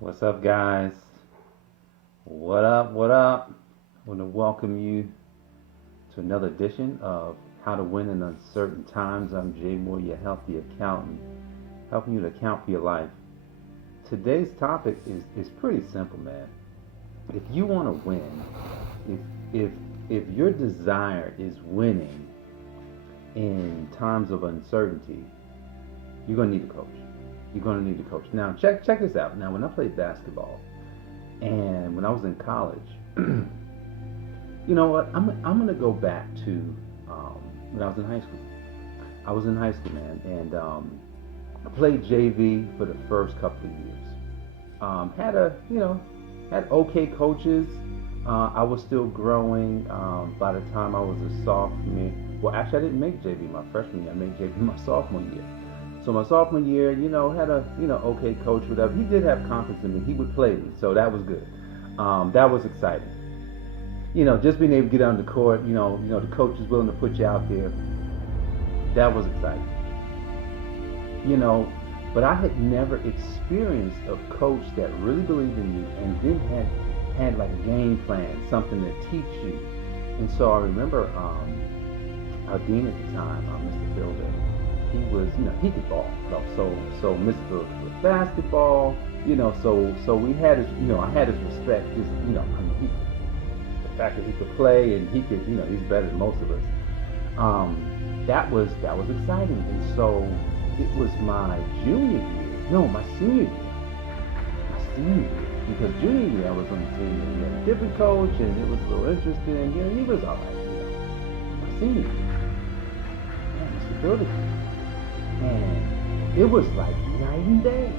What's up, guys? What up? What up? I want to welcome you to another edition of How to Win in Uncertain Times. I'm Jay Moore, your healthy accountant, helping you to account for your life. Today's topic is pretty simple, man. If you want to win, if your desire is winning in times of uncertainty, you're gonna need a coach. You're gonna need a coach. Now, check this out. Now, when I played basketball, and when I was in college, you know what? I'm gonna go back to when I was in high school. I was in high school, man, and I played JV for the first couple of years. Had okay coaches. I was still growing. By the time I was a sophomore, well, actually, I didn't make JV my freshman year. I made JV my sophomore year. So my sophomore year, had a okay coach, whatever. He did have confidence in me. He would play me, so that was good. That was exciting. Just being able to get on the court. The coach is willing to put you out there. That was exciting. But I had never experienced a coach that really believed in you and then had like a game plan, something to teach you. And so I remember our dean at the time, Mr. Fielder. He was, he could ball. So Mr. Fielder was basketball. So we had his, I had his respect. Just, the fact that he could play and he could, he's better than most of us. That was exciting. And so it was my junior year. No, my senior year. Because junior year I was on the team and we had a different coach and it was a little interesting. He was all right. My senior year, man, Mr. Fielder. And it was like night and day.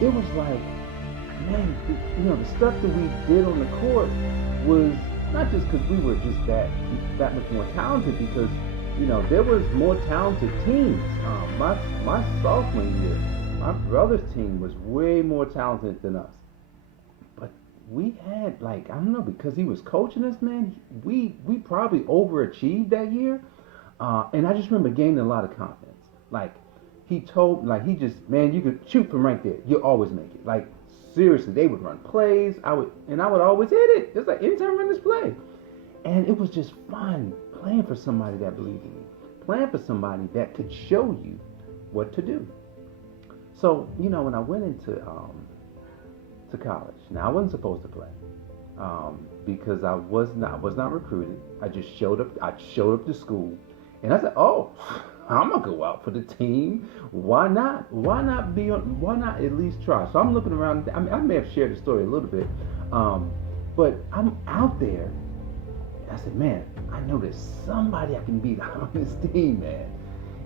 It was like, man, the stuff that we did on the court was not just because we were just that much more talented, because there was more talented teams. My sophomore year, my brother's team was way more talented than us. But we had, I don't know, because he was coaching us, man, we probably overachieved that year. And I just remember gaining a lot of confidence. He told, man, you could shoot from right there. You'll always make it. Seriously, they would run plays. I would always hit it. Just like anytime I run this play. And it was just fun playing for somebody that believed in me. Playing for somebody that could show you what to do. So, when I went into to college, now I wasn't supposed to play. Because I was not recruited. I just showed up. I showed up to school. And I said, oh, I'm gonna go out for the team. Why not? Why not at least try? So I'm looking around. I may have shared the story a little bit, but I'm out there. And I said, man, I know there's somebody I can beat on this team, man.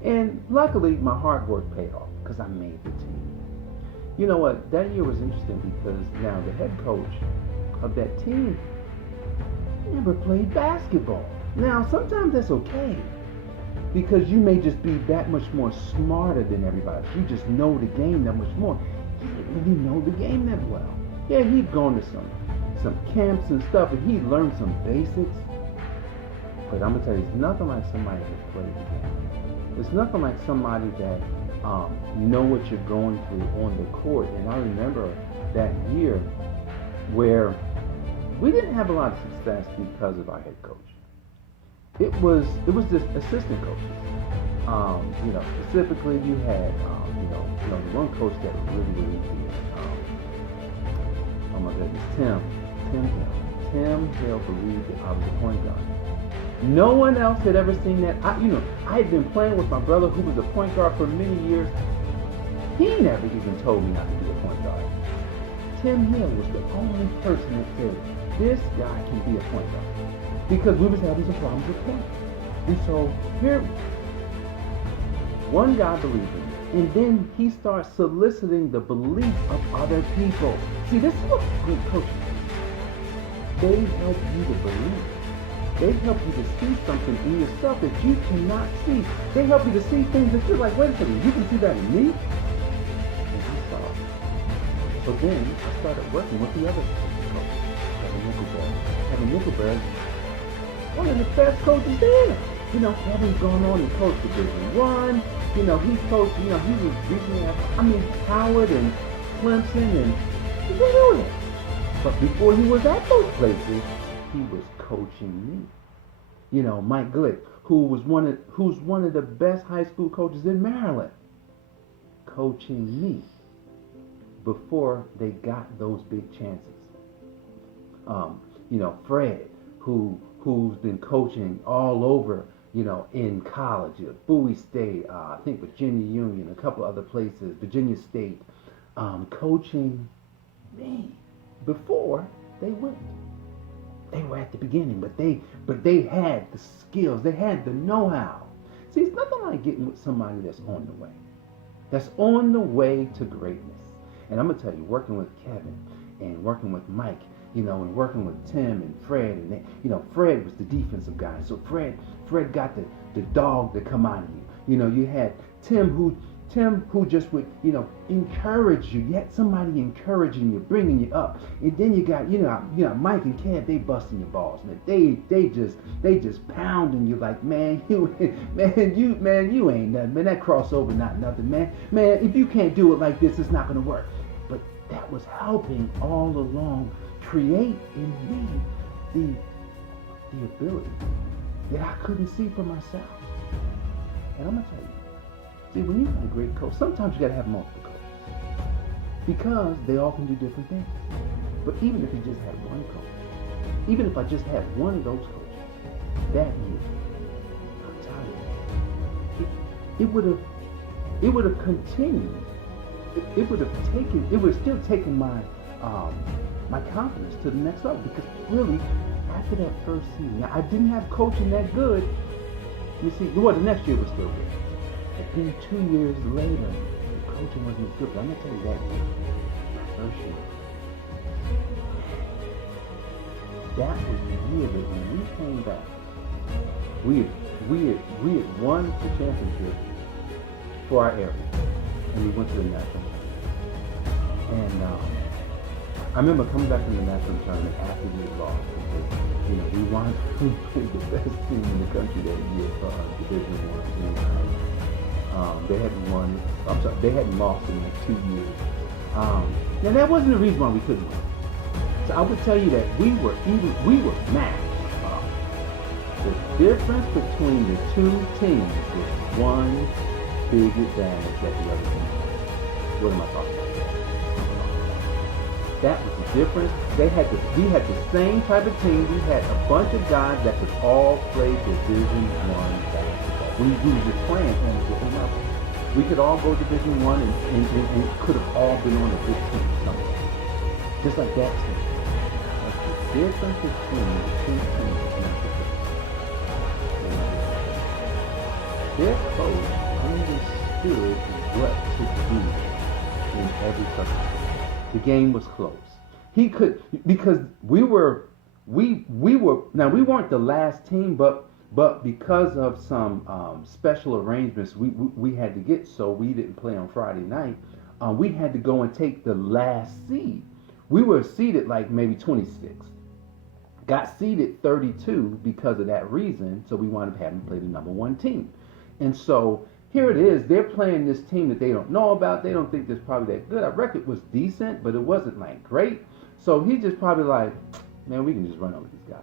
And luckily, my hard work paid off because I made the team. You know what? That year was interesting because now the head coach of that team never played basketball. Now sometimes that's okay, because you may just be that much more smarter than everybody else. You just know the game that much more. He didn't really know the game that well. Yeah, he'd gone to some camps and stuff, and he'd learned some basics. But I'm gonna tell you, it's nothing like somebody that played the game. It's nothing like somebody that know what you're going through on the court. And I remember that year where we didn't have a lot of success because of our head coach. It was just assistant coaches. Specifically you had the one coach that really did. Oh my goodness, Tim Hill believed that I was a point guard. No one else had ever seen that. I had been playing with my brother who was a point guard for many years. He never even told me not to be a point guard. Tim Hill was the only person that said, this guy can be a point guard. Because we was having some problems with points. And so here, one guy believed in me. And then he starts soliciting the belief of other people. See, this is what good coaches do. They help you to believe. They help you to see something in yourself that you cannot see. They help you to see things that you're like, wait a second, you can see that in me? And he saw it. So then I started working with the other coaches. Kevin Nickelberg, one of the best coaches there. Kevin's gone on and coached Division One. He coached, he was recently at, Howard and Clemson, and He's everywhere. But before he was at those places, he was coaching me. You know, Mike Glick, who's one of the best high school coaches in Maryland, coaching me before they got those big chances. You know, Fred, who's been coaching all over, you know, in college, Bowie State, I think Virginia Union, a couple other places, Virginia State, coaching me before they went. They were at the beginning, but they had the skills, they had the know-how. See, it's nothing like getting with somebody that's on the way. That's on the way to greatness. And I'm gonna tell you, working with Kevin and working with Mike, you know, and working with Tim and Fred, and they, you know, Fred was the defensive guy. So Fred got the dog to come out of you. You know, you had Tim who just would, you know, encourage you. You had somebody encouraging you, bringing you up. And then you got, you know, Mike and Kev, they busting your balls, man. They just pounding you like, man, you ain't nothing, man. That crossover not nothing, man. Man, if you can't do it like this, it's not gonna work. But that was helping all along create in me the ability that I couldn't see for myself. And I'm gonna tell you. See, when you got a great coach, sometimes you got to have multiple coaches because they all can do different things. But even if you just had one coach, even if I just had one of those coaches that year, I'm telling you, it would have continued. It would have still taken my confidence to the next level because really, after that first season, now, I didn't have coaching that good. You see, well, the next year was still good. But then 2 years later, the coaching wasn't as good. But I'm going to tell you that year, my first year, that was the year that when we came back, we had won the championship for our area. And we went to the national tournament. And I remember coming back from the national tournament after we had lost. Because, you know, we wanted to be the best team in the country that year for Division I. They hadn't lost in like 2 years. Now that wasn't the reason why we couldn't win. So I would tell you that we were matched up. The difference between the two teams was one big advantage that the other team had. What am I talking about? That was the difference. We had the same type of team. We had a bunch of guys that could all play Division I basketball. We were just playing on a different level. We could all go Division I and could have all been on a big team somewhere. Just like that team. But the difference between the two teams is not the difference. Their coach understood what to do in every circumstance. The game was close. He could, because we were now we weren't the last team, but because of some special arrangements we had to get, so we didn't play on Friday night. We had to go and take the last seed. We were seeded like maybe 26. Got seeded 32 because of that reason, so we wound up having to play the number one team. And so here it is, they're playing this team that they don't know about. They don't think that's probably that good. Our record was decent, but it wasn't like great. So he's just probably like, man, we can just run over these guys.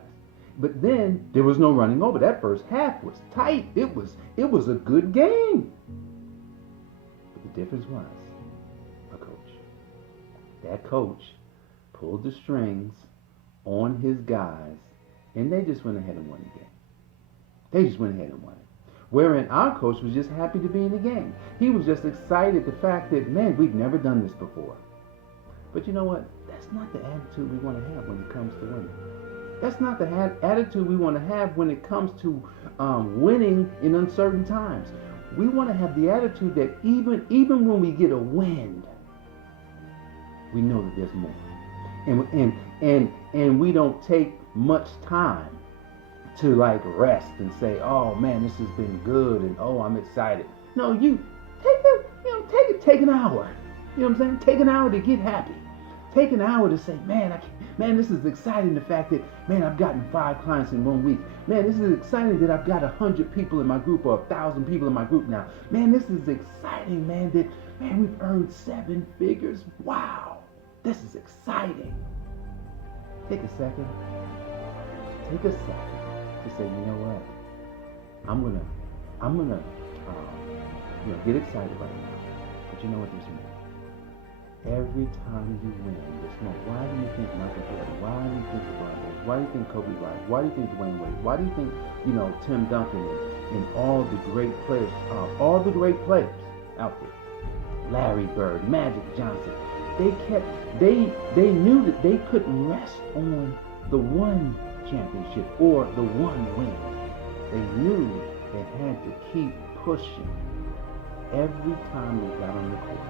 But then there was no running over. That first half was tight. It was a good game. But the difference was a coach. That coach pulled the strings on his guys, and they just went ahead and won the game. They just went ahead and won it. Wherein our coach was just happy to be in the game. He was just excited the fact that, man, we've never done this before. But you know what? That's not the attitude we want to have when it comes to winning. That's not the attitude we want to have when it comes to winning in uncertain times. We want to have the attitude that even when we get a win, we know that there's more. And we don't take much time to like rest and say, oh man, this has been good, and oh, I'm excited. No, you take an hour. You know what I'm saying? Take an hour to get happy. Take an hour to say, man, this is exciting. The fact that, man, I've gotten 5 clients in 1 week. Man, this is exciting that I've got 100 people in my group or 1,000 people in my group now. Man, this is exciting, man, that, man, we've earned 7 figures. Wow. This is exciting. Take a second. Take a second to say, you know what? I'm gonna, get excited right now. But you know what? There's more. Every time you win, there's more. Why do you think Michael Jordan? Why do you think LeBron James? Why do you think Kobe Bryant? Why do you think Dwayne Wade? Why do you think, Tim Duncan and all the great players, out there? Larry Bird, Magic Johnson. They knew that they couldn't rest on the one championship or the one win. They knew they had to keep pushing every time they got on the court.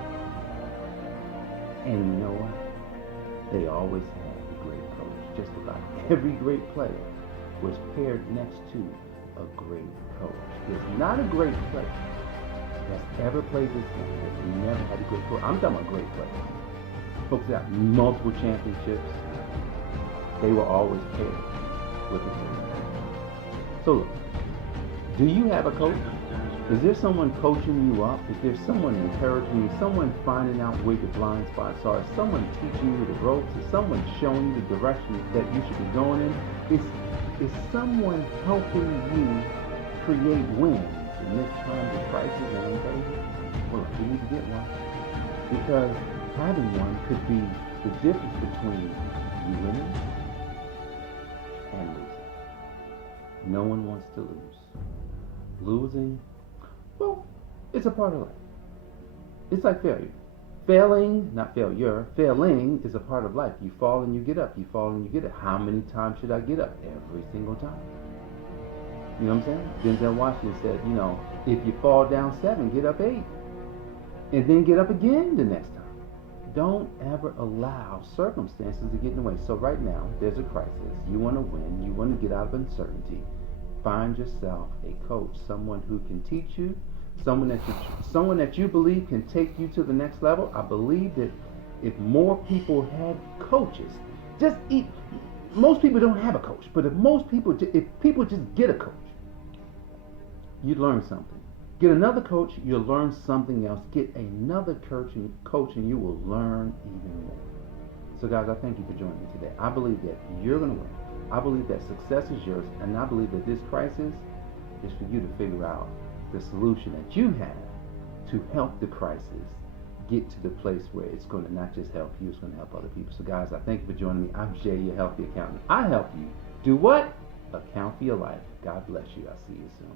And you know what? They always had a great coach. Just about every great player was paired next to a great coach. There's not a great player that's ever played this game that's never had a great coach. I'm talking about great players. Folks that got multiple championships, they were always paired with a great coach. So look, do you have a coach? Is there someone coaching you up? Is there someone encouraging you? Someone finding out where your blind spots are? Is someone teaching you the ropes? Is someone showing you the direction that you should be going in? Is someone helping you create wins in this time of crisis and invasion? Well, you need to get one. Because having one could be the difference between you winning and losing. No one wants to lose. Losing, well, it's a part of life. It's like failure. Failing, not failure, failing is a part of life. You fall and you get up. You fall and you get up. How many times should I get up? Every single time. You know what I'm saying? Denzel Washington said, if you fall down 7, get up 8. And then get up again the next time. Don't ever allow circumstances to get in the way. So right now, there's a crisis. You want to win. You want to get out of uncertainty. Find yourself a coach, someone who can teach you, someone that you believe can take you to the next level. I believe that if more people had coaches, most people don't have a coach, but if people just get a coach, you learn something. Get another coach, you'll learn something else. Get another coach, and you will learn even more. So guys, I thank you for joining me today. I believe that you're going to win. I believe that success is yours, and I believe that this crisis is for you to figure out the solution that you have to help the crisis get to the place where it's going to not just help you, it's going to help other people. So guys, I thank you for joining me. I'm Jay, your healthy accountant. I help you do what? Account for your life. God bless you. I'll see you soon.